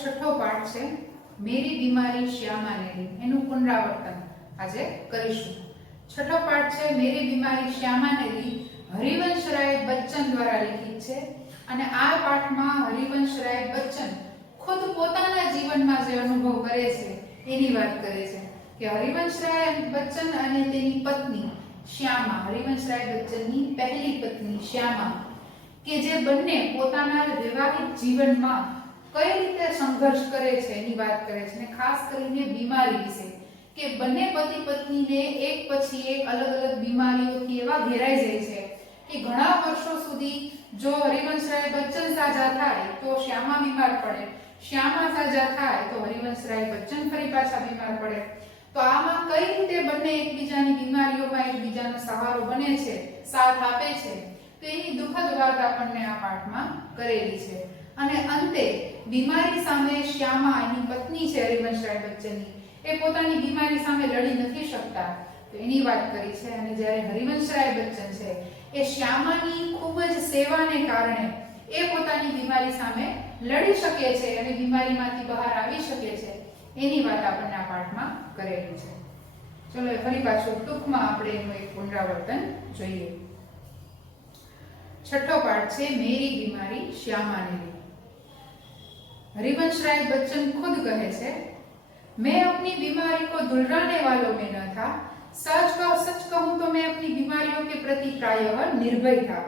છઠ્ઠો પાઠ છે મેરી બીમારી શ્યામા ને લી, એનું પુનરાવર્તન આજે કરીશું। છઠ્ઠો પાઠ છે મેરી બીમારી શ્યામા ને લી, હરિવંશરાય બચ્ચન દ્વારા લિખિત છે અને આ પાઠમાં હરિવંશરાય બચ્ચન ખુદ પોતાના જીવનમાં જે અનુભવ કરે છે એની વાત કરે છે કે હરિવંશરાય બચ્ચન અને તેની પત્ની શ્યામા, હરિવંશરાય બચ્ચનની પહેલી પત્ની શ્યામા, કે જે બંને પોતાના વૈવાહિક જીવનમાં કઈ રીતે સંઘર્ષ કરે છે એની વાત કરે છે અને ખાસ કરીને બીમારી વિશે કે બંને પતિ પત્નીને એક પછી એક અલગ અલગ બીમારીઓથી એવા ઘેરાઈ જાય છે કે ઘણા વર્ષો સુધી જો હરિવંશરાય બચ્ચન સાજા થાય તો શ્યામા બીમાર પડે, શ્યામા સાજા થાય તો હરિવંશરાય બચ્ચન ફરી પાછા બીમાર પડે। તો આમાં કઈ રીતે બંને એકબીજાની બીમારીઓમાં એકબીજાનો સહારો બને છે, સાથ આપે છે, તો એની દુઃખદ વાત આપણને આ પાઠમાં કરેલી છે। અને અંતે બીમારી સામે શ્યામા, એની પત્ની છે હરિવંશરાય બચ્ચનની, એ પોતાની બીમારી સામે લડી નથી શકતા તો એની વાત કરી છે। અને જ્યારે હરિવંશરાય બચ્ચન છે એ શ્યામાની ખૂબ જ સેવાને કારણે એ પોતાની બીમારી સામે લડી શકે છે અને બીમારીમાંથી બહાર આવી શકે છે એની વાત આપણને આ પાઠમાં કરેલી છે। ચલો ફરી પાછું ટૂંકમાં આપણે એનું એક પુનરાવર્તન જોઈએ। छठो पाठ છે मेरी बीमारी श्यामा ने ली। हरिवंशराय बच्चन खुद कहे छे, मैं अपनी बीमारी को दुलराने वालों में न था, सच कहूं तो मैं अपनी बीमारियों के प्रति प्रायः निर्भय था।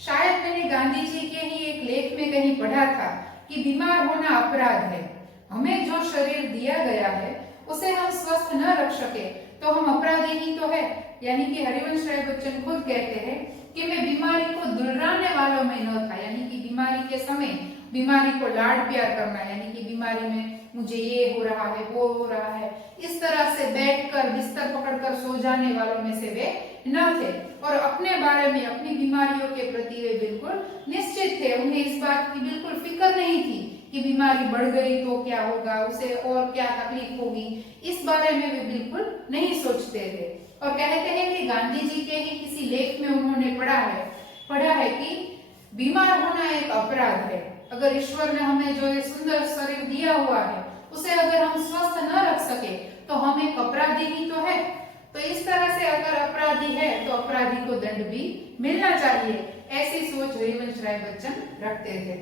शायद मैंने गांधी जी के ही एक लेख में कहीं पढ़ा था कि बीमार होना अपराध है, हमें जो शरीर दिया गया है उसे हम स्वस्थ न रख सके तो हम अपराधी ही तो है। यानी कि हरिवंशराय बच्चन खुद कहते हैं कि मैं बीमारी को दुलराने वालों में न था, यानी कि बीमारी के समय बीमारी को लाड प्यार करना, यानी कि बीमारी में मुझे ये हो रहा है वो हो रहा है इस तरह से बैठकर बिस्तर पकड़कर सो जाने वालों में से वे न थे और अपने बारे में अपनी बीमारियों के प्रति वे बिल्कुल निश्चित थे। उन्हें इस बात की बिल्कुल फिक्र नहीं थी कि बीमारी बढ़ गई तो क्या होगा, उसे और क्या तकलीफ होगी, इस बारे में वे बिल्कुल नहीं सोचते थे। और कहते हैं कि गांधी जी के ही किसी लेख में उन्होंने पढ़ा है कि बीमार होना एक अपराध है। अगर ईश्वर ने हमें जो ये सुंदर शरीर दिया हुआ है उसे अगर हम स्वस्थ न रख सके तो हम एक अपराधी ही तो है। तो इस तरह से अगर अपराधी है तो अपराधी को दंड भी मिलना चाहिए, ऐसी सोच हरिवंशराय बच्चन रखते थे।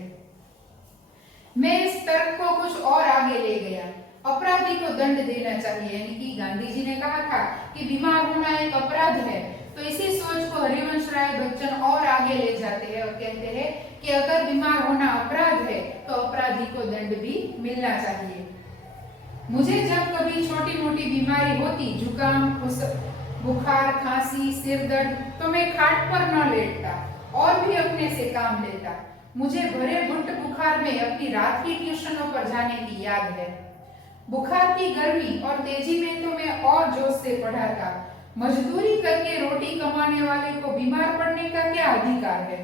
मैं इस तर्क को कुछ और आगे ले गया, अपराधी को दंड देना चाहिए, यानी कि गांधी जी ने कहा था कि बीमार होना एक अपराध है, तो इसी सोच को हरिवंशराय बच्चन और आगे ले जाते हैं और कहते हैं कि अगर बीमार होना अपराध है तो अपराधी को दंड भी मिलना चाहिए। मुझे जब कभी छोटी मोटी बीमारी होती, जुकाम, बुखार, खांसी, सिर दर्द, तो मैं खाट पर न लेटता और भी अपने से काम लेता। मुझे भरे घुट बुखार में अपनी रात की ट्यूशनों पर जाने की याद है। बुखार की गर्मी और तेजी में तो मैं और जोश से पढ़ाता। मजदूरी करके रोटी कमाने वाले को बीमार पड़ने का क्या अधिकार है?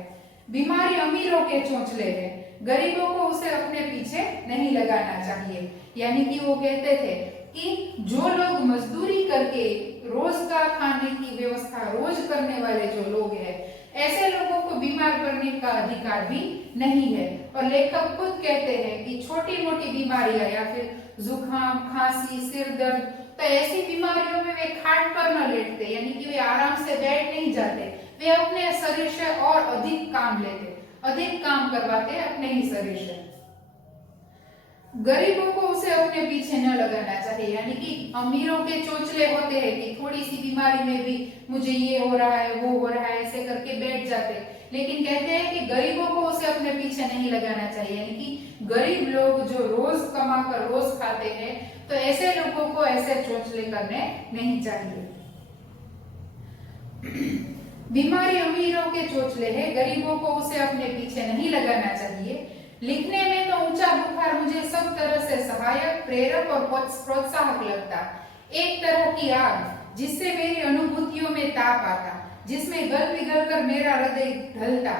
बीमारी अमीरों के चोंचले है, गरीबों को उसे अपने पीछे नहीं लगाना चाहिए। यानी कि वो कहते थे कि जो लोग मजदूरी करके रोज का खाने की व्यवस्था रोज करने वाले जो लोग हैं, ऐसे लोगों को बीमार करने का अधिकार भी नहीं है। और लेखक खुद कहते हैं कि छोटी मोटी बीमारियां या फिर जुकाम, खांसी, सिर दर्द, तो ऐसी बीमारियों में वे खाट पर न लेटते, यानी कि वे आराम से बैठ नहीं जाते, वे अपने शरीर से और अधिक काम लेते, अधिक काम करवाते अपने ही शरीर से। गरीबों को उसे अपने पीछे न लगाना चाहिए, यानी कि अमीरों के चोचले होते हैं कि थोड़ी सी बीमारी में भी मुझे ये हो रहा है वो हो रहा है ऐसे करके बैठ जाते, लेकिन कहते हैं कि गरीबों को उसे अपने पीछे नहीं लगाना चाहिए, यानी कि गरीब लोग जो रोज कमाकर रोज खाते हैं तो ऐसे लोगों को ऐसे चोचले करने नहीं चाहिए। बीमारी अमीरों के चोचले है, गरीबों को उसे अपने पीछे नहीं लगाना चाहिए। लिखने में तो ऊंचा बुखार मुझे सब तरह से सहायक, प्रेरक और प्रोत्साहक लगता। एक तरह की आग जिससे मेरी अनुभूतियों में ताप आता, जिसमें गल पिघल कर मेरा हृदय ढलता।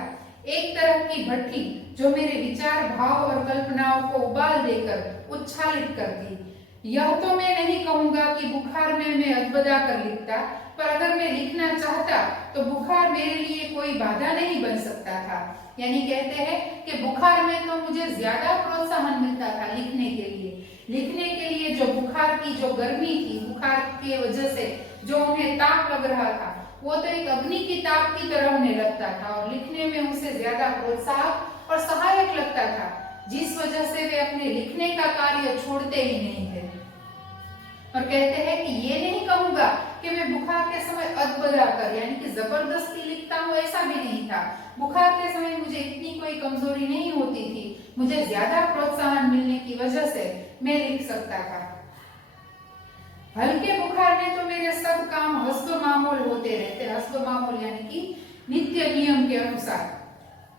एक तरह की भट्टी जो मेरे विचार, भाव और कल्पनाओं को उबाल देकर उच्छालित करती। यह तो मैं नहीं कहूंगा कि बुखार में मैं अदबदा कर लिखता, पर अगर मैं लिखना चाहता तो बुखार मेरे लिए कोई बाधा नहीं बन सकता था। यानी कहते हैं कि बुखार में तो मुझे ज्यादा प्रोत्साहन मिलता था लिखने के लिए। लिखने के लिए जो बुखार की जो गर्मी थी, बुखार के वजह से जो उन्हें ताप लग रहा था, वो तो एक अग्नि की ताप की तरह उन्हें लगता था और लिखने में उसे ज्यादा प्रोत्साहक और सहायक लगता था, जिस वजह से वे अपने लिखने का कार्य छोड़ते ही नहीं थे। और कहते हैं कि ये नहीं कहूंगा कि मैं बुखार के समय अदबदा कर यानी कि जबरदस्ती लिखता हूँ, ऐसा भी नहीं था। बुखार के समय मुझे इतनी कोई कमजोरी नहीं होती थी, मुझे ज्यादा प्रोत्साहन मिलने की वजह से मैं लिख सकता था। हल्के बुखार में तो मेरे सब काम हस्ब मामूल होते रहते। हस्ब मामूल यानी कि नित्य नियम के अनुसार।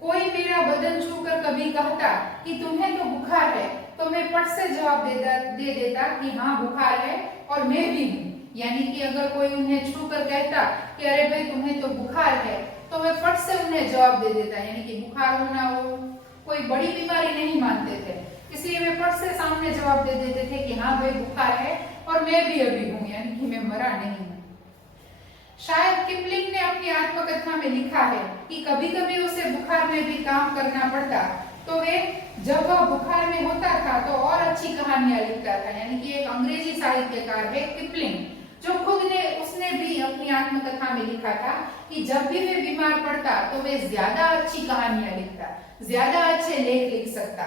कोई मेरा बदन छूकर कभी कहता कि तुम्हें तो बुखार है, तो मैं फट से जवाब दे देता कि हाँ बुखार है और मैं भी हूँ। यानी कि अगर कोई उन्हें छूकर कहता कि अरे भाई तुम्हें तो बुखार है, तो मैं फट से उन्हें जवाब दे देता। यानी कि बुखार होना वो कोई बड़ी बीमारी नहीं मानते थे, इसलिए वे फट से सामने जवाब दे देते थे कि हाँ भाई बुखार है और मैं भी अभी हूँ, यानी कि मैं मरा नहीं हूँ। शायद किपलिंग ने अपनी आत्मकथा में लिखा है कि कभी कभी उसे बुखार में भी काम करना पड़ता, तो वे जब वह बुखार में होता था तो और अच्छी कहानियां लिखता था। यानी कि एक अंग्रेजी साहित्यकार है किपलिंग, जो उसने भी अपनी आत्मकथा में लिखा था कि जब भी वे बीमार पड़ता तो वे ज्यादा अच्छी कहानियां लिखता, ज्यादा अच्छे लेख लिख सकता।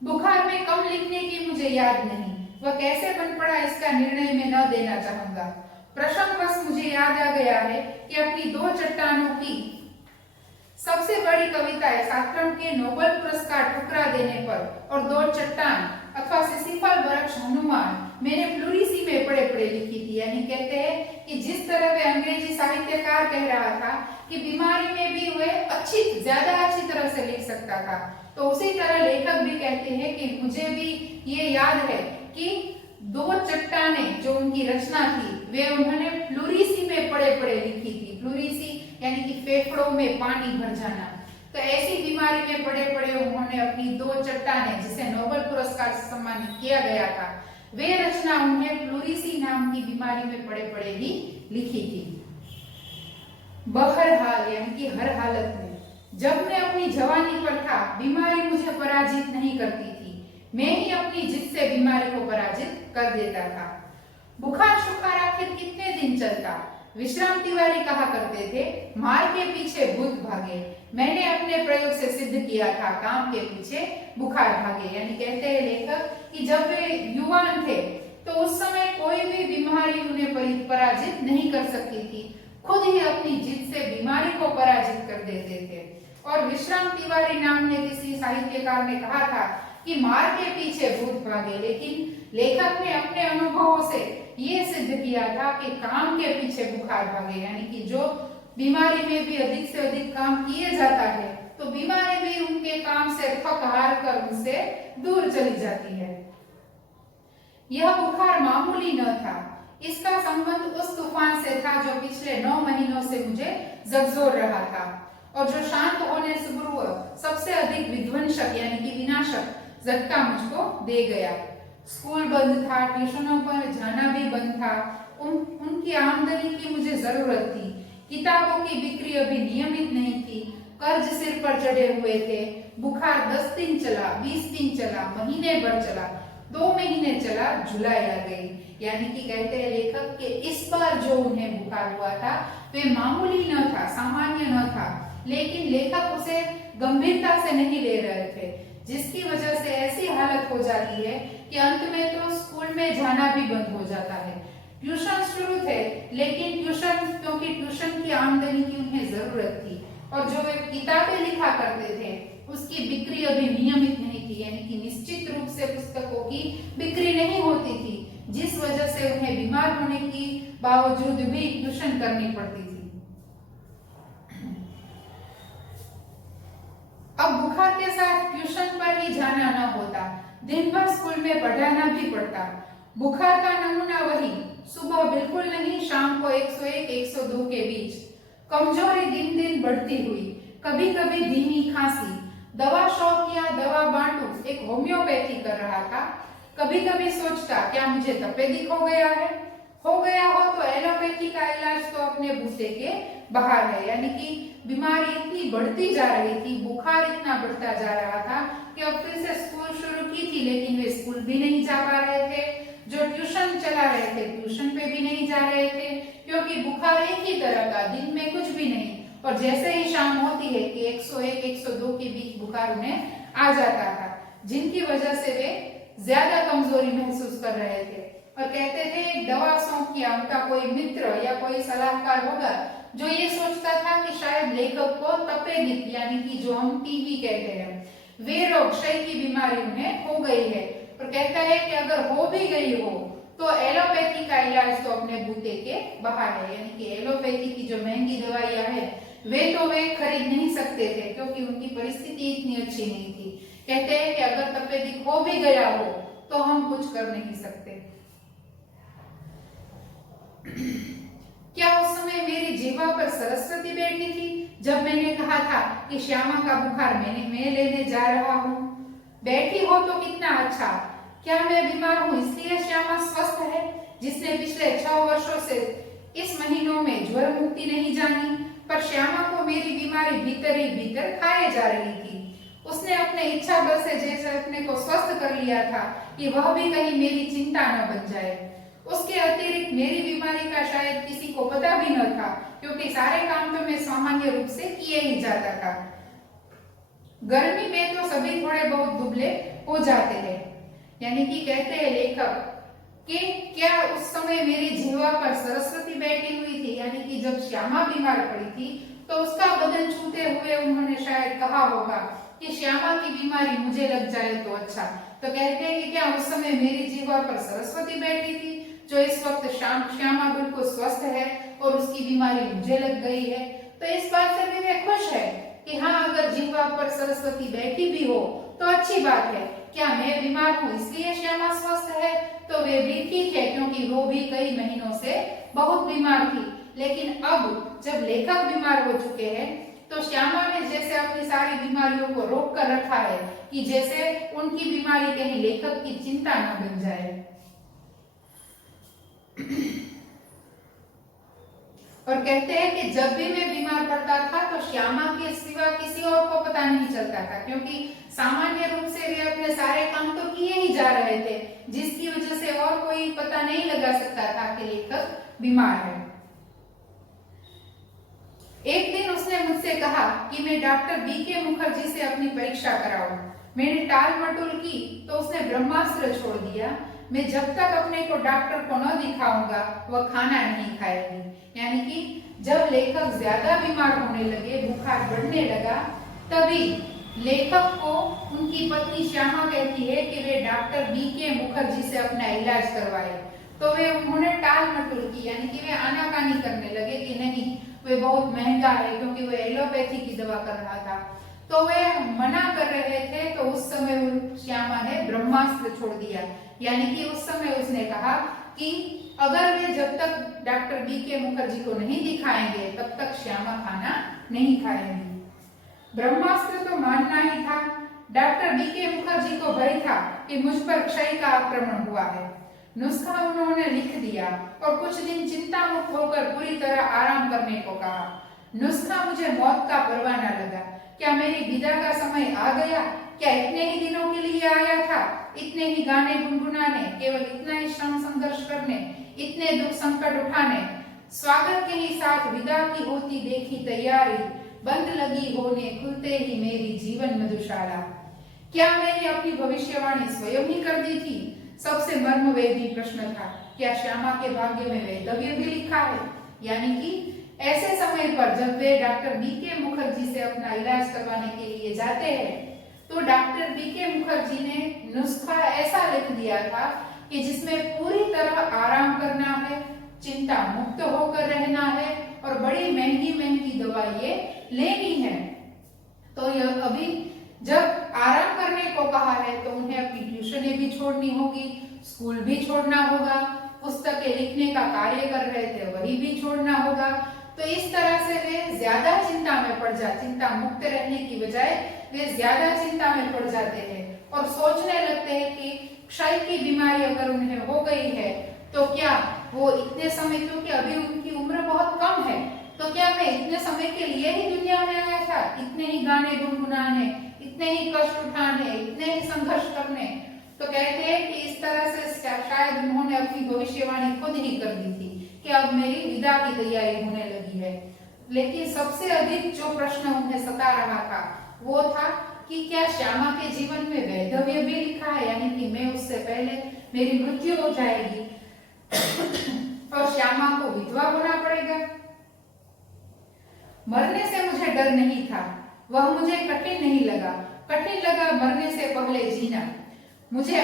बुखार में कम लिखने की मुझे याद नहीं, वह कैसे बन पड़ा इसका निर्णय मैं न देना चाहूंगा। प्रसंगवश मुझे याद आ गया है कि अपनी 2 चट्टानों की सबसे बड़ी कविता है साक्रम के नोबेल पुरस्कार ठुकरा देने पर और 2 चट्टान अथवा सिसिफल वृक्ष हनुमान मैंने प्लूरिसी में पढ़े पढ़े लिखी थी। यानी कहते हैं कि जिस तरह वे अंग्रेजी साहित्यकार कह रहा था कि बीमारी में भी वह ज्यादा अच्छी तरह से लिख सकता था, तो उसी तरह लेखक भी कहते हैं कि मुझे भी ये याद है कि 2 चट्टानें जो उनकी रचना थी वे उन्होंने प्लूरिसी में पढ़े पढ़े लिखी थी। प्लूरिसी यानी कि फेफड़ों में पानी भर जाना। तो ऐसी बीमारी में पड़े पड़े उन्होंने अपनी 2 चट्टानें, जिसे नोबेल पुरस्कार से सम्मानित किया गया था, वे रचना उन्हें प्लूरिसी नाम की बीमारी में पड़े पड़े ही लिखी थी। बहरहाल यानी कि हर हालत में जब मैं अपनी जवानी पर था, बीमारी मुझे पराजित नहीं करती थी, मैं ही अपनी जिद से बीमारी को पराजित कर देता था। बुखार शुखार आखिर कितने दिन चलता? विश्राम तिवारी कहा करते थे, मार के पीछे भूत भागे। मैंने अपने प्रयोग से सिद्ध किया था, काम के पीछे बुखार भागे। यानी कहते हैं लेखक कि जब वे युवान थे तो उस समय कोई भी बीमारी उन्हें पराजित नहीं कर सकती थी, खुद ही अपनी जिद से बीमारी को पराजित कर देते थे। और विश्राम तिवारी नाम के किसी साहित्यकार ने कहा था कि मार के पीछे भूत भागे, लेकिन लेखक ने अपने अनुभवों से ये सिद्ध किया था कि काम के पीछे बुखार भागे। यानी कि जो बीमारी में भी अधिक से अधिक काम किए जाता है तो बीमारी भी उनके काम से थक हार कर उनसे दूर चली जाती है। यह बुखार मामूली न था, इसका संबंध उस तूफान से था जो पिछले 9 महीनों से मुझे झकझोर रहा था और जो शांत होने से पूर्व सबसे अधिक विध्वंसक यानी कि विनाशक झटका मुझको दे गया। स्कूल बंद था, ट्यूशनों पर जाना भी बंद था, उनकी आमदनी की मुझे जरूरत थी, किताबों की बिक्री अभी नियमित नहीं थी, कर्ज सिर पर चढ़े हुए थे, बुखार 10 दिन चला, 20 दिन चला, महीने भर चला, 2 महीने चला, जुलाई आ गई। यानी कि कहते हैं लेखक कि इस बार जो उन्हें बुखार हुआ था वे मामूली न था, सामान्य न था, लेकिन लेखक उसे गंभीरता से नहीं ले रहे थे, जिसकी वजह से ऐसी हालत हो जाती है कि अंत में तो स्कूल में जाना भी बंद हो जाता है। ट्यूशन शुरू थे, लेकिन क्योंकि ट्यूशन की आमदनी की उन्हें जरूरत थी और जो वे किताबें लिखा करते थे उसकी बिक्री अभी नियमित नहीं थी, यानी कि निश्चित रूप से पुस्तकों की बिक्री नहीं होती थी, जिस वजह से उन्हें बीमार होने की बावजूद भी ट्यूशन करनी पड़ती थी। अब बुखार के साथ ट्यूशन पर ही जाना न होता, दिन भर स्कूल में पढ़ाना भी पड़ता। बुखार का नमूना वही, सुबह बिल्कुल नहीं, शाम को 101 102 के बीच, कमजोरी दिन दिन बढ़ती हुई, कभी कभी धीमी खांसी, दवा शौक या दवा बांटू एक होम्योपैथी कर रहा था। कभी कभी सोचता क्या मुझे तपेदिक हो गया है, हो गया हो तो एलोपैथी का इलाज तो अपने बूते के बाहर है। यानी कि बीमारी इतनी बढ़ती जा रही थी, बुखार इतना बढ़ता जा रहा था कि अब फिर से स्कूल शुरू की थी, लेकिन वे स्कूल भी नहीं जा पा रहे थे। जो ट्यूशन चला रहे थे ट्यूशन पे भी नहीं जा रहे थे, क्योंकि बुखार एक ही तरह का, दिन में कुछ भी नहीं, और जैसे ही शाम होती है कि 101 102 के बीच बुखार उन्हें आ जाता था, जिनकी वजह से वे ज्यादा कमजोरी महसूस कर रहे थे। और कहते थे एक दवा सौंप किया, उनका कोई मित्र या कोई सलाहकार होगा जो ये सोचता था कि शायद लेखक को तपेदिक, यानी कि जो हम टीबी कहते हैं, वे रोग, क्षय की बीमारी उन्हें हो गई है। और कहता है कि अगर हो भी गई हो तो एलोपैथी का इलाज तो अपने बूते के बाहर है। यानी कि एलोपैथी की जो महंगी दवाइयां है वे खरीद नहीं सकते थे, क्योंकि उनकी परिस्थिति इतनी अच्छी नहीं थी। कहते हैं कि अगर तपेदिक हो भी गया हो तो हम कुछ कर नहीं सकते। क्या उस समय मेरी जीवा पर सरस्वती बैठी थी जब मैंने कहा था कि श्यामा का बुखार मैं लेने जा रहा हूँ? बैठी हो तो कितना अच्छा। क्या मैं बीमार हूँ इसलिए श्यामा स्वस्थ है, जिसने पिछले 6 वर्षों से इस महीनों में ज्वर मुक्ति नहीं जानी? पर श्यामा को मेरी बीमारी भीतर ही भीतर खाए जा रही थी। उसने अपने इच्छा बल से जैसे अपने को स्वस्थ कर लिया था कि वह भी कहीं मेरी चिंता न बन जाए। उसके अतिरिक्त मेरी बीमारी का शायद किसी को पता भी न था, क्योंकि सारे काम तो मैं सामान्य रूप से किए ही जाता था। गर्मी में तो सभी थोड़े बहुत दुबले हो जाते हैं। यानी कि कहते हैं लेखक कि क्या उस समय मेरी जीवा पर सरस्वती बैठी हुई थी, यानी कि जब श्यामा बीमार पड़ी थी तो उसका बदन छूते हुए उन्होंने शायद कहा होगा कि श्यामा की बीमारी मुझे लग जाए तो अच्छा। तो कहते हैं कि क्या उस समय मेरी जीवा पर सरस्वती बैठी थी, जो इस वक्त श्यामा बिल्कुल स्वस्थ है और उसकी बीमारी मुझे लग गई है। तो इस बात से भी वे खुश है कि हाँ, अगर जीवा पर सरस्वती बैठी भी हो तो अच्छी बात है। क्या मैं बीमार हूँ इसलिए श्यामा स्वस्थ है? तो वे भी ठीक है, क्योंकि वो भी कई महीनों से बहुत बीमार थी। लेकिन अब जब लेखक बीमार हो चुके हैं तो श्यामा ने जैसे अपनी सारी बीमारियों को रोक कर रखा है कि जैसे उनकी बीमारी कहीं लेखक की चिंता न बन जाए। और कहते हैं कि जब भी मैं बीमार पड़ता था तो श्यामा के सिवा किसी और को पता नहीं चलता था, क्योंकि सामान्य रूप से वे अपने सारे काम तो किए ही जा रहे थे, जिसकी वजह से और कोई पता नहीं लगा सकता था कि लेखक बीमार है। एक दिन उसने मुझसे कहा कि मैं डॉक्टर बीके मुखर्जी से अपनी परीक्षा कराऊं। मैंने टाल मटोल की तो उसने ब्रह्मास्त्र छोड़ दिया, मैं जब तक अपने को डॉक्टर को न दिखाऊंगा वह खाना नहीं खाएगी। यानी कि जब लेखक ज्यादा बीमार होने लगे, बुखार बढ़ने लगा, तभी लेखक को उनकी पत्नी श्यामा कहती है कि वे डॉक्टर बीके मुखर्जी से अपना इलाज करवाए। तो वे उन्होंने टाल मटोल की, यानी कि वे आनाकानी करने लगे कि नहीं, वे बहुत महंगा है, क्योंकि वे एलोपैथी की दवा कर रहा था। तो वे मना कर रहे थे। तो उस समय श्यामा ने ब्रह्मास्त्र छोड़ दिया, यानी कि उस समय उसने कहा कि अगर वे जब तक डॉक्टर बीके मुखर्जी को नहीं दिखाएंगे तब तक श्यामा खाना नहीं खाएंगी। ब्रह्मास्त्र तो मानना ही था। डॉक्टर बीके मुखर्जी को भय था कि मुझ पर क्षय का आक्रमण हुआ है। नुस्खा उन्होंने लिख दिया और कुछ दिन चिंता मुक्त होकर पूरी तरह आराम करने को कहा। नुस्खा मुझे मौत का परवाना लगा। क्या मेरी विदा का समय आ गया? क्या इतने ही दिनों के लिए आया था? इतने ही गाने गुनगुनाने, केवल इतना ही श्रम संघर्ष करने, इतने दुख संकट उठाने? स्वागत के ही साथ विदा की होती देखी तैयारी, बंद लगी होने खुलते ही मेरी जीवन मधुशाला। क्या मैंने अपनी भविष्यवाणी स्वयं ही कर दी थी? सबसे मर्मवेदी प्रश्न था। क्या श्यामा के भाग्य में वैधव्य भी लिखा है? यानी कि ऐसे समय पर जब वे डॉक्टर बीके मुखर्जी से अपना इलाज करवाने के लिए जाते हैं तो डॉक्टर बीके मुखर्जी ने नुस्खा ऐसा लिख दिया था कि जिसमें पूरी तरह आराम करना है, चिंता मुक्त होकर रहना है और बड़ी महंगी महंगी दवाइयां लेनी है। तो यह अभी जब आराम करने को कहा है तो उन्हें अपनी ट्यूशनें भी छोड़नी होगी, स्कूल भी छोड़ना होगा, पुस्तकें लिखने का कार्य कर रहे थे वही भी छोड़ना होगा। तो इस तरह से वे ज्यादा चिंता में पड़ जाते, चिंता मुक्त रहने की बजाय वे ज्यादा चिंता में पड़ जाते हैं और सोचने लगते हैं कि क्षय की बीमारी अगर उन्हें हो गई है तो क्या वो इतने समय, क्योंकि अभी उनकी उम्र बहुत कम है, तो क्या मैं इतने समय के लिए ही दुनिया में आया था, इतने ही गाने गुनगुनाने, इतने ही कष्ट उठाने, इतने ही संघर्ष करने? तो कहते हैं कि इस तरह से शायद उन्होंने अपनी भविष्यवाणी खुद ही कर दी थी कि अब मेरी विदा की तैयारी होने लगी है। लेकिन सबसे अधिक जो प्रश्न उन्हें सता रहा था वो था कि क्या श्यामा के जीवन में वैधव्य भी लिखा है, यानी कि मैं उससे पहले मेरी मृत्यु हो जाएगी और श्यामा को विधवा होना पड़ेगा। मरने से मुझे डर नहीं था, वह मुझे कठिन नहीं लगा। कठिन लगा मरने से पहले जीना। मुझे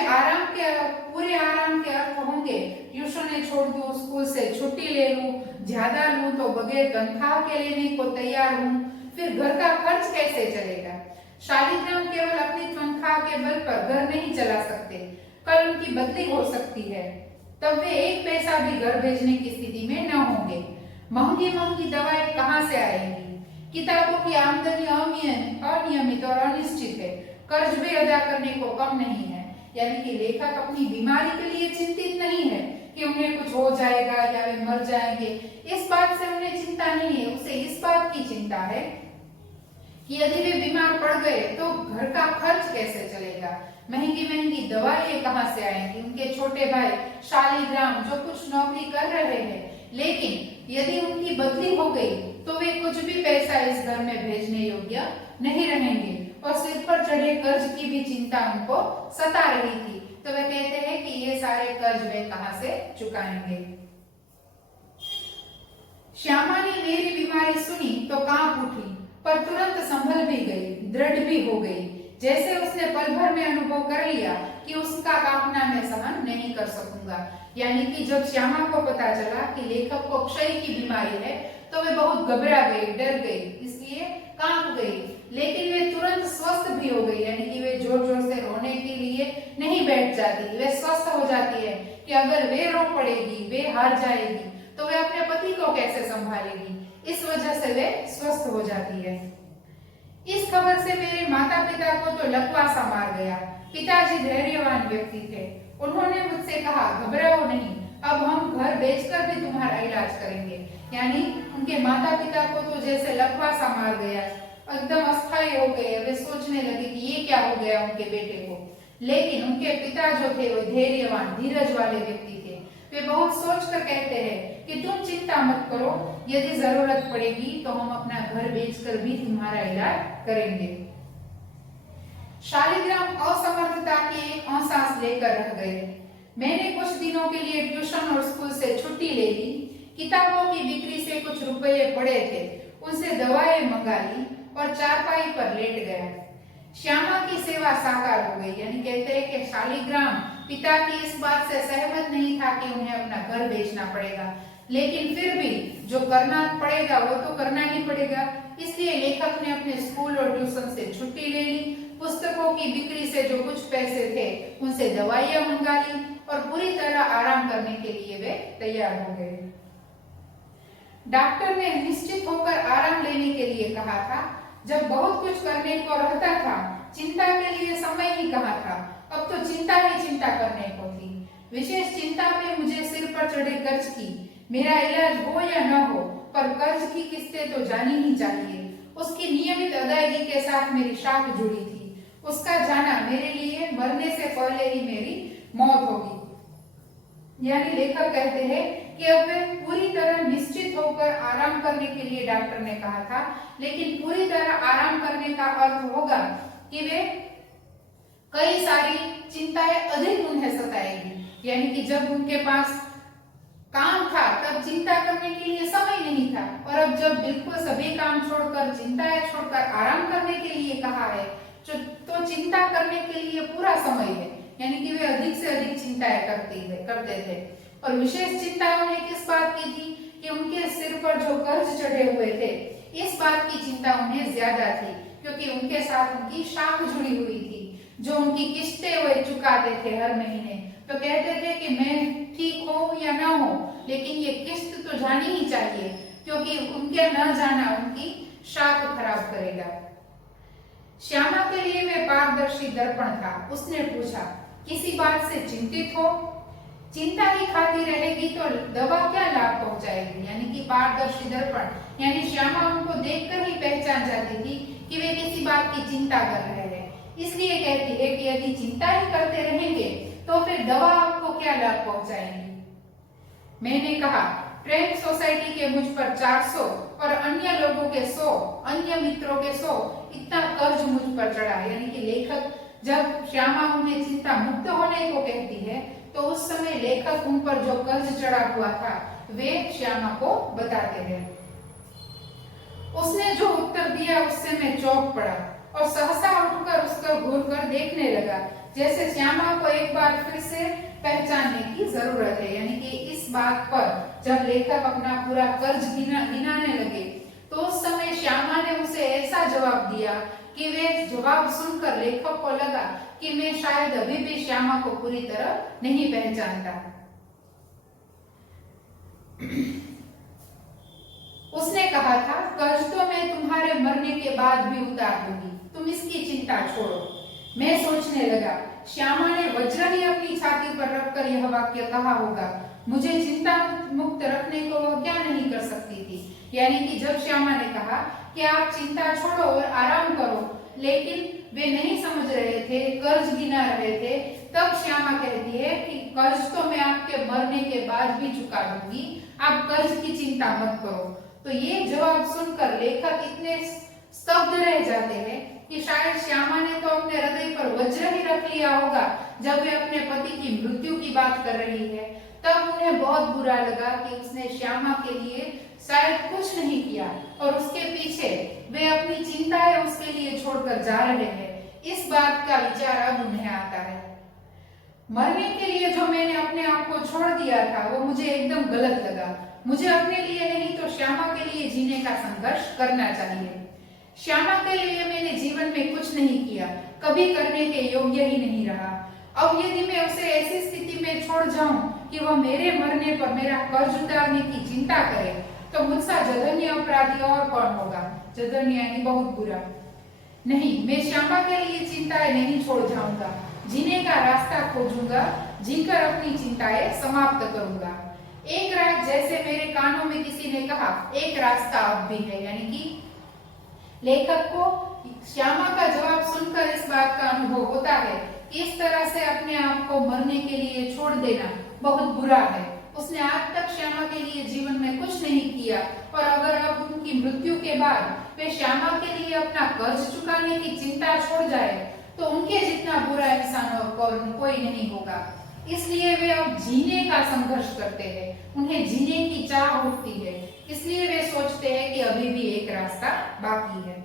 पूरे आराम के अर्थ होंगे, ट्यूशन छोड़ दूं, स्कूल से छुट्टी ले लूं, ज्यादा लूं तो बगैर तनख्वाह के लेने को तैयार हूं। फिर घर का खर्च कैसे चलेगा? शालिग्राम केवल अपनी तनख्वाह के बल पर घर नहीं चला सकते, कल उनकी बदली हो सकती है, तब वे एक पैसा भी घर भेजने की स्थिति में न होंगे। महंगी महंगी दवाएं कहाँ से आएंगी? किताबों की आमदनी अनियमित और अनिश्चित है, कर्ज भी अदा करने को कम नहीं है। यानी कि लेखक अपनी बीमारी के लिए चिंतित नहीं है कि उन्हें कुछ हो जाएगा या वे मर जाएंगे, इस बात से उन्हें चिंता नहीं है। उसे इस बात की चिंता है कि यदि वे बीमार पड़ गए तो घर का खर्च कैसे चलेगा, महंगी महंगी दवाएं कहाँ से आएंगी। उनके छोटे भाई शालिग्राम जो कुछ नौकरी कर रहे हैं, लेकिन यदि उनकी बदली हो गई तो वे कुछ भी पैसा इस घर में भेजने योग्य नहीं रहेंगे और सिर पर चढ़े कर्ज की भी चिंता उनको सता रही थी। तो वे कहते हैं कि ये सारे कर्ज वे कहाँ से चुकाएंगे। श्यामा ने मेरी बीमारी सुनी तो कांप उठी, पर तुरंत संभल भी गई, दृढ़ भी हो गई। जैसे उसने पल भर में अनुभव कर लिया कि उसका कांपना मैं सहन नहीं कर सकूंगा। यानी कि जब श्यामा को पता चला कि लेखक को क्षय की बीमारी है तो वे बहुत घबरा गई, डर गई, इसलिए कांप गई। लेकिन वे तुरंत स्वस्थ भी हो गई, यानी कि वे जोर जोर से रोने के लिए नहीं बैठ जाती, वे स्वस्थ हो जाती है कि अगर वे रो पड़ेगी, वे हार जाएगी तो वे अपने पति को कैसे संभालेगी। इस वजह से वे स्वस्थ हो जाती है। इस खबर से मेरे माता पिता को तो लकवा सा मार गया। पिताजी धैर्यवान व्यक्ति थे। उन्होंने मुझसे कहा, घबराओ नहीं, अब हम घर बेचकर भी तुम्हारा इलाज करेंगे। यानी उनके माता पिता को तो जैसे लकवा सा मार गया, एकदम अस्थायी हो गए। वे सोचने लगे कि ये क्या हो गया उनके बेटे को। लेकिन उनके पिता जो थे वो धैर्यवान, धीरज वाले व्यक्ति थे। वे बहुत सोचकर कहते हैं कि तुम चिंता मत करो, यदि जरूरत पड़ेगी तो हम अपना घर बेचकर भी तुम्हारा इलाज करेंगे। शालिग्राम असमर्थता की एक सांस लेकर रह गए। मैंने कुछ दिनों के लिए ट्यूशन और स्कूल से छुट्टी ले ली। किताबों की बिक्री से कुछ रुपये पड़े थे, उनसे दवाएं मंगा ली और चारपाई पर लेट गया। श्यामा की सेवा साकार हो गई। यानी कहते हैं कि शालिग्राम पिता की इस बात से सहमत नहीं था कि उन्हें अपना घर बेचना पड़ेगा, लेकिन फिर भी जो करना पड़ेगा वो तो करना ही पड़ेगा। इसलिए लेखक ने अपने स्कूल और ट्यूशन से छुट्टी ले ली, पुस्तकों की बिक्री से जो कुछ पैसे थे उनसे दवाइयां मंगा ली और पूरी तरह आराम करने के लिए वे तैयार हो गए। डॉक्टर ने निश्चित होकर आराम लेने के लिए कहा था। जब बहुत कुछ करने को रहता था, चिंता के लिए समय ही कहाँ था। अब तो चिंता ही चिंता करने को थी। विशेष चिंता में मुझे सिर पर चढ़े कर्ज की, मेरा इलाज हो या न हो, पर कर्ज की किस्तें तो जानी ही चाहिए। उसकी नियमित अदायगी के साथ मेरी शाख जुड़ी थी। उसका जाना मेरे लिए मरने से पहले ही मेरी मौत होगी। यानी लेखक कहते हैं कि अब वे पूरी तरह निश्चित होकर आराम करने के लिए डॉक्टर ने कहा था, लेकिन पूरी तरह आराम करने का अर्थ होगा कि वे कई सारी चिंताएं अधिक उन्हें सताएगी। यानी कि जब उनके पास काम था तब चिंता करने के लिए समय नहीं था, और अब जब बिल्कुल सभी काम छोड़कर, चिंताएं छोड़कर आराम करने के लिए कहा है तो चिंता करने के लिए पूरा समय है। यानी कि वे अधिक से अधिक चिंताएं करते थे। और विशेष चिंता उन्हें किस बात की थी कि उनके सिर पर जो कर्ज चढ़े हुए थे, इस बात की चिंता उन्हें ज्यादा थी, क्योंकि उनके साथ उनकी शाख जुड़ी हुई थी जो उनकी किस्तें वे चुकाते थे हर महीने। तो कहते थे कि मैं ठीक हो या ना हो, लेकिन ये किस्त तो जानी ही चाहिए, क्योंकि उनके न जाना उनकी शाख खराब करेगा। श्यामा के लिए वे पारदर्शी दर्पण था। उसने पूछा, किसी बात से चिंतित हो? चिंता ही खाती रहेगी तो दवा क्या लाभ पहुंचाएगी। यानी कि पारदर्शी दर्पण, यानी श्यामा उनको देखकर ही पहचान जाती थी कि वे किसी बात की चिंता कर रहे हैं। इसलिए कहती है कि यदि चिंता ही करते रहेंगे तो फिर दवा आपको क्या लाभ पहुंचाएगी। मैंने कहा, प्रेम सोसाइटी के मुझ पर 400 और अन्य लोगों के 100, अन्य मित्रों के 100, इतना कर्ज मुझ पर चढ़ा। यानी कि लेखक जब श्यामा उन्हें चिंता मुक्त होने को कहती है तो उस समय लेखक उन पर जो कर्ज चढ़ा हुआ था वे श्यामा को बताते हैं। उसने जो उत्तर दिया उससे मैं चौंक पड़ा और सहसा उठकर उसको घूरकर देखने लगा, जैसे श्यामा को एक बार फिर से पहचानने की जरूरत है। यानी कि इस बात पर जब लेखक अपना पूरा कर्ज गिनाने लगे तो उस समय श्यामा ने उसे ऐसा जवाब दिया कि वे जवाब सुनकर लेखक को लगा कि मैं शायद अभी भी श्यामा को पूरी तरह नहीं पहचानता। उसने कहा था, कर्ज तो मैं तुम्हारे मरने के बाद भी उतार दूंगी, तुम इसकी चिंता छोड़ो। मैं सोचने लगा, श्यामा ने वज्र ही अपनी छाती पर रखकर यह वाक्य कहा होगा, मुझे चिंता मुक्त रखने को वह क्या नहीं कर सकती थी। यानी कि जब श्यामा ने कहा कि आप चिंता छोड़ो और आराम करो, लेकिन वे नहीं समझ रहे थे, कर्ज गिना रहे थे, तब श्यामा कहती है कि कर्ज तो मैं आपके मरने के बाद भी चुका दूंगी, आप कर्ज की चिंता मत करो। तो ये जवाब सुनकर लेखक इतने स्तब्ध रह जाते हैं कि शायद श्यामा ने तो अपने हृदय पर वज्र ही रख लिया होगा जब वे अपने पति की मृत्यु की बात कर रही है। तब उन्हें बहुत बुरा लगा कि उसने श्यामा के लिए शायद कुछ नहीं किया और उसके पीछे वे अपनी चिंताएं उसके लिए छोड़कर जा रहे हैं। इस बात का विचार अब उन्हें आता है। मरने के लिए जो मैंने अपने आप को छोड़ दिया था वो मुझे एकदम गलत लगा। मुझे अपने लिए नहीं तो श्यामा के लिए जीने का संघर्ष करना चाहिए। श्यामा के लिए मैंने जीवन में कुछ नहीं किया, कभी करने के योग्य ही नहीं रहा। अब यदि मैं उसे ऐसी स्थिति में छोड़ जाऊं कि वह मेरे मरने पर मेरा कर्ज उतारने की चिंता करे तो मुझसे जघन्य अपराधी और कौन होगा। जघन्य यानी बहुत बुरा। नहीं, मैं श्यामा के लिए चिंताएं नहीं छोड़ जाऊंगा, जीने का रास्ता खोजूंगा, जीकर अपनी चिंताएं समाप्त करूंगा। एक रात जैसे मेरे कानों में किसी ने कहा, एक रास्ता अब भी है। यानी कि लेखक को श्यामा का जवाब सुनकर इस बात का अनुभव होता है कि इस तरह से अपने आप को मरने के लिए छोड़ देना बहुत बुरा है। उसने आज तक श्यामा के लिए जीवन में कुछ नहीं किया और अगर अब उनकी मृत्यु के बाद वे श्यामा के लिए अपना कर्ज चुकाने की चिंता छोड़ जाए तो उनके जितना बुरा इंसान और कोई नहीं होगा। इसलिए वे अब जीने का संघर्ष करते हैं, उन्हें जीने की चाह होती है, इसलिए वे सोचते हैं कि अभी भी एक रास्ता बाकी है।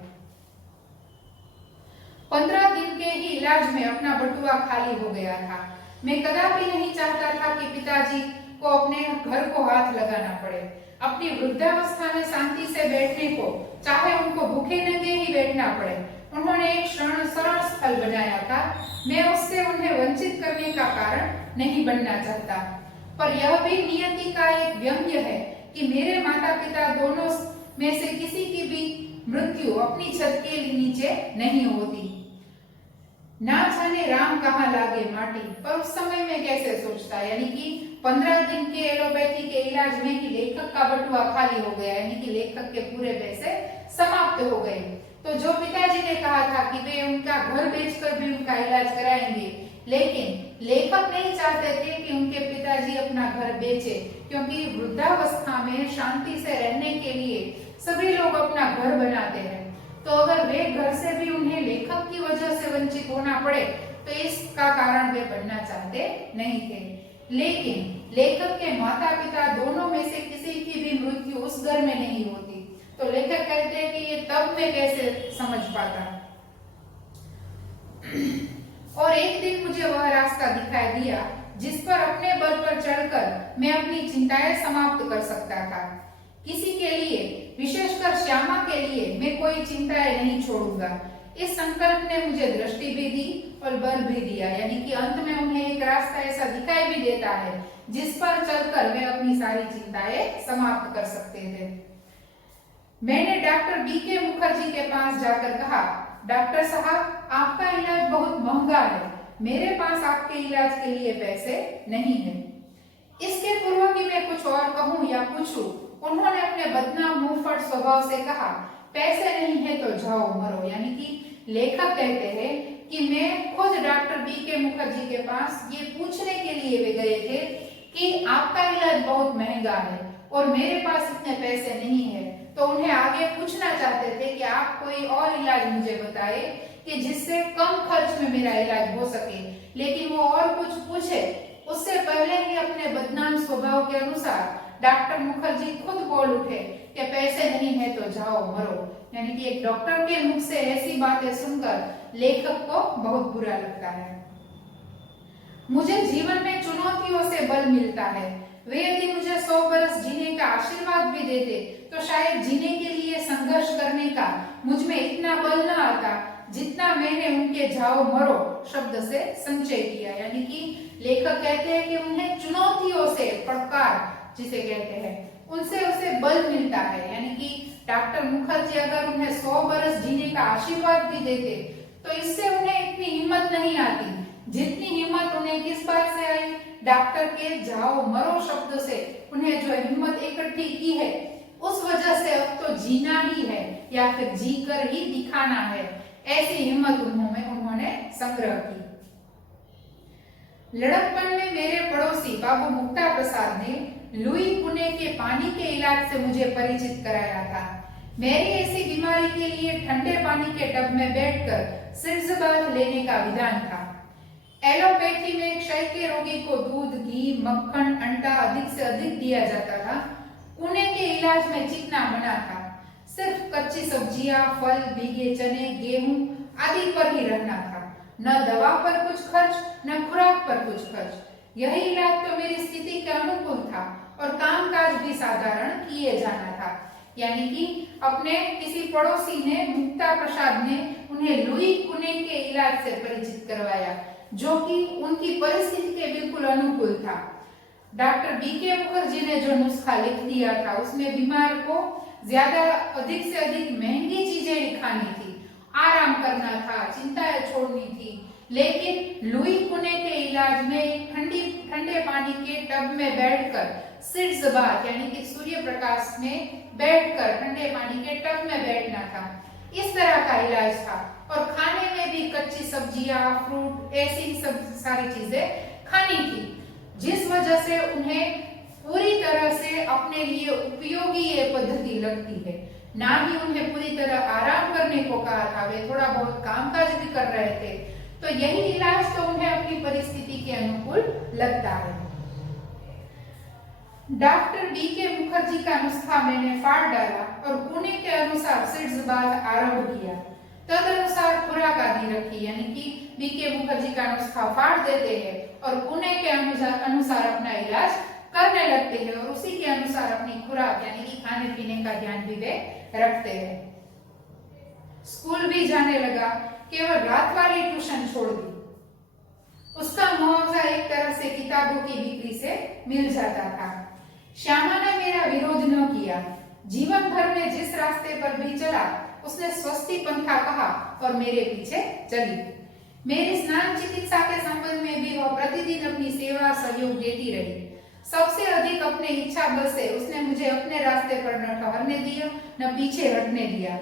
15 दिन के ही इलाज में अपना बटुआ खाली हो गया था। मैं कदापि नहीं चाहता था कि पिताजी को अपने घर को हाथ लगाना पड़े। अपनी वृद्धावस्था में शांति से बैठने को, चाहे उनको भूखे नंगे ही बैठना पड़े, उन्होंने एक सरल स्थल बनाया था। मैं उससे उन्हें वंचित करने का कारण नहीं बनना चाहता, पर यह भी नियति का एक व्यंग्य है कि मेरे माता पिता दोनों में से किसी की भी मृत्यु अपनी छत के नीचे नहीं होती। ना जाने राम कहाँ लागे माटी, पर उस समय में कैसे सोचता। यानी कि 15 दिन के एलोपैथी के इलाज में ही लेखक का बटुआ खाली हो गया, यानी कि लेखक के पूरे पैसे समाप्त हो गए। तो जो पिताजी ने कहा था कि वे उनका घर बेचकर भी उनका इलाज कराएंगे, लेकिन लेखक नहीं चाहते थे कि उनके पिताजी अपना घर बेचे, क्योंकि वृद्धावस्था में शांति से रहने के लिए सभी लोग अपना घर बनाते हैं। तो अगर वे घर से भी उन्हें लेखक की वजह से वंचित होना पड़े तो इसका कारण वे बनना चाहते नहीं थे। लेकिन लेखक के माता पिता दोनों में से किसी की भी मृत्यु उस घर में नहीं होती। तो लेखक कहते हैं कि ये तब मैं कैसे समझ पाता। और एक दिन मुझे वह रास्ता दिखाई दिया जिस पर अपने बल पर चढ़कर मैं अपनी चिंताएं समाप्त कर सकता था। किसी के लिए, विशेषकर श्यामा के लिए, मैं कोई चिंताएं नहीं छोड़ूंगा। इस संकल्प ने मुझे दृष्टि भी दी और बल भी दिया। यानी कि अंत में उन्हें एक रास्ता ऐसा दिखाई भी देता है जिस पर चलकर वे अपनी सारी चिंताएं समाप्त कर सकते थे। मैंने डॉक्टर बीके मुखर्जी के पास जाकर कहा, डॉक्टर साहब, आपका इलाज बहुत महंगा है, मेरे पास आपके इलाज के लिए पैसे नहीं है। इसके पूर्व कि मैं कुछ और कहूं या पूछूं, उन्होंने अपने बदनाम मुंहफट स्वभाव से कहा, पैसे नहीं है तो जाओ मरो। यानी कि लेखक कहते हैं कि मैं खुद डॉक्टर बी.के. मुखर्जी के पास ये पूछने के लिए वे गए थे कि आपका इलाज बहुत महंगा है और मेरे पास इतने पैसे नहीं है, तो उन्हें आगे पूछना चाहते थे कि आप कोई और इलाज मुझे बताए कि जिससे कम खर्च में मेरा इलाज हो सके। लेकिन वो और कुछ पूछे उससे पहले ही अपने बदनाम स्वभाव के अनुसार डॉक्टर मुखर्जी खुद बोल उठे कि पैसे नहीं है तो जाओ मरो। यानी कि एक डॉक्टर के मुख से ऐसी बातें सुनकर लेखक को बहुत बुरा लगता है। मुझे जीवन में चुनौतियों से बल मिलता है। वे यदि मुझे 100 बरस जीने का आशीर्वाद भी देते तो शायद जीने के लिए संघर्ष करने का मुझ में इतना बल न आता जितना मैंने उनके जाओ मरो शब्द से संचय किया। यानी कि लेखक कहते हैं कि उन्हें चुनौतियों से, फटकार जिसे कहते हैं, उनसे उसे बल मिलता है। यानी कि डॉक्टर मुखर्जी अगर उन्हें 100 बरस जीने का आशीर्वाद भी देते तो इससे उन्हें इतनी हिम्मत नहीं आती जितनी हिम्मत उन्हें किस बात से आई, डॉक्टर के जाओ मरो शब्द से उन्हें जो हिम्मत इकट्ठी की है उस वजह से अब तो जीना ही है या फिर जी कर ही दिखाना है, ऐसी हिम्मत उन्होंने संग्रह की। लड़कपन में मेरे पड़ोसी बाबू मुक्ता प्रसाद ने लुई पुणे के पानी के इलाज से मुझे परिचित कराया था। मेरी ऐसी बीमारी के लिए ठंडे पानी के टब में बैठकर सिरजबाद लेने का विधान था। एलोपैथी में क्षय के रोगी को दूध, घी, मक्खन, अंडा अधिक से अधिक दिया जाता था। पुणे के इलाज में चिकना मना था। सिर्फ कच्ची सब्जियां, फल, भीगे चने, गेहूं आदि पर ही रहना था। न दवा पर कुछ खर्च, न खुराक पर कुछ खर्च। यही इलाज तो मेरी स्थिति के अनुकूल था और कामकाज भी साधारण किए जाना था। यानी कि अपने किसी पड़ोसी ने, मुक्ता प्रसाद ने उन्हें लुई पुणे के इलाज से परिचित करवाया जो कि उनकी परिस्थिति के बिल्कुल अनुकूल था। Doctor BK. मुखर्जी ने जो नुस्खा लिख दिया था उसमें बीमार को ज्यादा अधिक से अधिक महंगी चीजें ही खानी थी, आराम करना था, चिंताएं छोड़नी थी। लेकिन लुई पुणे के इलाज में ठंडे पानी के टब में बैठकर सिरजबाद यानी कि सूर्य प्रकाश में बैठकर ठंडे पानी के टब में बैठना था, इस तरह का इलाज था। और खाने में भी कच्ची सब्जियां, फ्रूट, ऐसी सब सारी चीजें खानी थी, जिस वजह से उन्हें पूरी तरह से अपने लिए उपयोगी ये पद्धति लगती है। ना ही उन्हें पूरी तरह आराम करने को कहा था, वे थोड़ा बहुत कामकाज भी कर रहे थे, तो यही इलाज तो उन्हें अपनी परिस्थिति के अनुकूल लगता है। Doctor BK. मुखर्जी का नुस्खा मैंने फाड़ डाला और पुणे के अनुसार सिरजबाद आरंभ किया। तद अनुसार खुराक आदि रखी। यानी कि बी.के. मुखर्जी का नुस्खा फाड़ देते हैं और पुणे के अनुसार अपना इलाज करने लगते हैं और उसी के अनुसार अपनी खुराक यानी कि खाने पीने का ध्यान भी वे रखते हैं। स्कूल भी जाने लगा, केवल रात वाली ट्यूशन छोड़ दी। उसका मुआवजा एक तरह से किताबों की बिक्री से मिल जाता था। श्यामा ने मेरा विरोध न किया। जीवन भर में जिस रास्ते पर भी चला उसने स्वस्ति पंथा कहा और मेरे पीछे चली। मेरी स्नान चिकित्सा के संबंध में भी वह प्रतिदिन अपनी सेवा सहयोग देती रही। सबसे अधिक अपने इच्छा बल से उसने मुझे अपने रास्ते पर न ठहरने दिया न पीछे हटने दिया।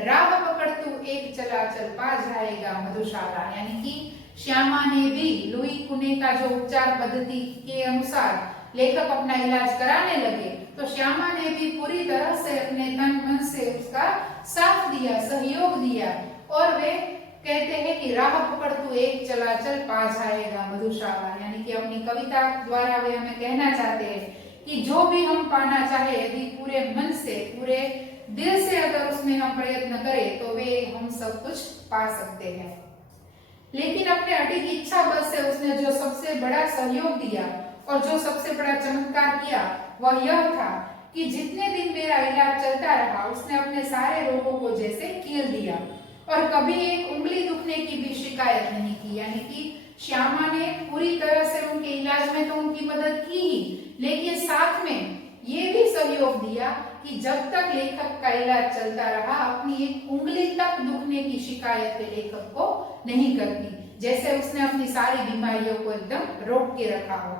राह पकड़ तू एक चला चल पा जाएगा मधुशाला। यानी कि श्यामा ने भी लुई पुणे का जो उपचार पद्धति के अनुसार लेखक अपना इलाज कराने लगे तो श्यामा ने भी पूरी तरह से अपने तन मन से उसका साथ दिया, सहयोग दिया। और वे कहते हैं कि राह पकड़ तू एक चला चल पा जाएगा मधुशाला। यानी कि अपनी कविता द्वारा वे हमें कहना चाहते हैं कि जो भी हम पाना चाहे यदि पूरे मन से, पूरे दिल से अगर उसमें हम प्रयत्न करें तो वे हम सब कुछ पा सकते हैं। लेकिन अपने अडिग इच्छा बल से उसने जो सबसे बड़ा सहयोग दिया और जो सबसे बड़ा चमत्कार किया वह यह था कि जितने दिन मेरा इलाज चलता रहा उसने अपने सारे रोगों को जैसे कील दिया और कभी एक उंगली दुखने की भी शिकायत नहीं की। यानी कि श्यामा ने पूरी तरह से उनके इलाज में तो उनकी मदद की ही, लेकिन साथ में ये भी सहयोग दिया कि जब तक लेखक का इलाज चलता रहा अपनी एक उंगली तक दुखने की शिकायत लेखक को नहीं करती, जैसे उसने अपनी सारी बीमारियों को एकदम रोक के रखा हो।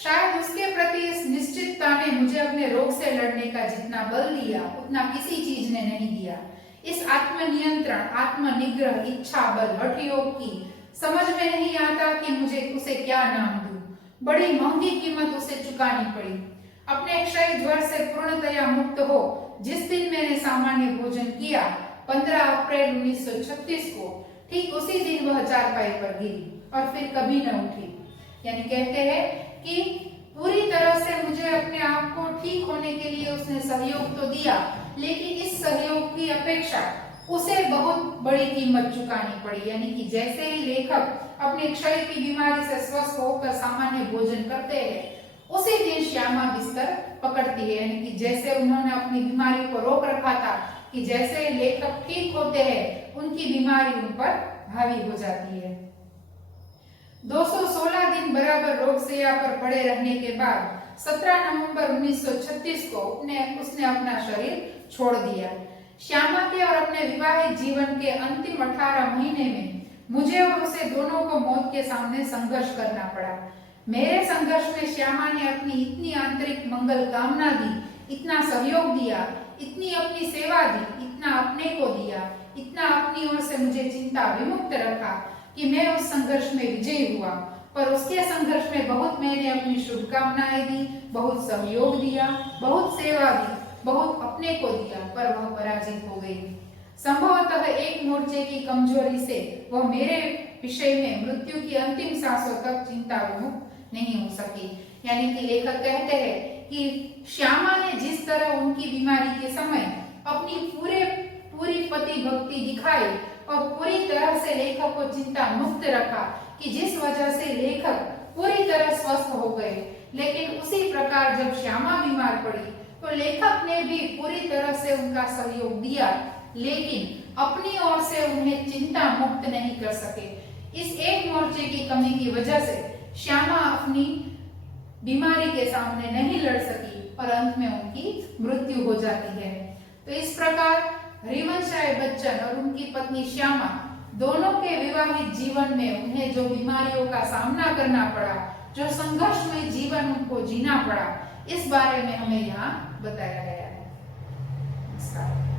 शायद उसके प्रति इस निश्चितता ने मुझे अपने रोग से लड़ने का जितना बल दिया उतना किसी चीज ने नहीं दिया। इस आत्मनियंत्रण, आत्मनिग्रह, इच्छा बल, हठ योग की समझ में नहीं आता कि मुझे उसे क्या नाम दूं। बड़ी महंगी कीमत उसे चुकानी पड़ी। अपने क्षय ज्वर से पूर्णतया मुक्त हो जिस दिन मैंने सामान्य भोजन किया 15 अप्रैल 1936 को, ठीक उसी दिन वह चारपाई पर गिरी और फिर कभी न उठी। यानी कहते हैं कि पूरी तरह से मुझे अपने आप को ठीक होने के लिए उसने सहयोग तो दिया, लेकिन इस सहयोग की अपेक्षा उसे बहुत बड़ी कीमत चुकानी पड़ी। यानी कि जैसे ही लेखक अपने क्षय की बीमारी से स्वस्थ होकर सामान्य भोजन करते हैं, उसी दिन श्यामा बिस्तर पकड़ती है। यानी कि जैसे उन्होंने अपनी बीमारी को रोक रखा था कि जैसे लेखक ठीक होते हैं उनकी बीमारी उन पर हावी हो जाती है। 216 दिन बराबर रोग शैया पर पड़े रहने के बाद 17 नवंबर 1936 को उसने अपना शरीर छोड़ दिया। श्यामा के और अपने विवाहित जीवन के अंतिम 18 महीने में मुझे और उसे दोनों को मौत के सामने संघर्ष करना पड़ा। मेरे संघर्ष में श्यामा ने अपनी इतनी आंतरिक मंगल कामना दी, इतना सहयोग दिया, इतनी अपनी सेवा दी, इतना अपने को दिया, इतना अपनी ओर से मुझे चिंता विमुक्त रखा कि मैं उस संघर्ष में विजयी हुआ। पर उसके संघर्ष में बहुत मैंने अपनी शुभकामनाएं दी, बहुत सहयोग दिया, बहुत सेवा दी, बहुत अपने को दिया, पर वह पराजित हो गई। संभवतः एक मोर्चे की कमजोरी से वह मेरे विषय में मृत्यु की अंतिम सांसों तक चिंता विमुक्त नहीं हो सकी। यानी कि लेखक कहते हैं कि श्यामा ने जिस तरह उनकी बीमारी के समय अपनी पूरी पति भक्ति दिखाई और पूरी तरह से लेखक को चिंता मुक्त रखा कि जिस वजह से लेखक पूरी तरह स्वस्थ हो गए, लेकिन उसी प्रकार जब श्यामा बीमार पड़ी तो लेखक ने भी पूरी तरह से उनका सहयोग दिया, लेकिन अपनी ओर से उन्हें चिंता मुक्त नहीं कर सके। इस एक मोर्चे की कमी की वजह से श्यामा अपनी बीमारी के सामने नहीं लड़ सकी और अंत में उनकी मृत्यु हो जाती है। तो इस प्रकार हरिवंश राय बच्चन और उनकी पत्नी श्यामा दोनों के विवाहित जीवन में उन्हें जो बीमारियों का सामना करना पड़ा, जो संघर्ष में जीवन उनको जीना पड़ा, इस बारे में हमें यहाँ बताया गया है। नमस्कार।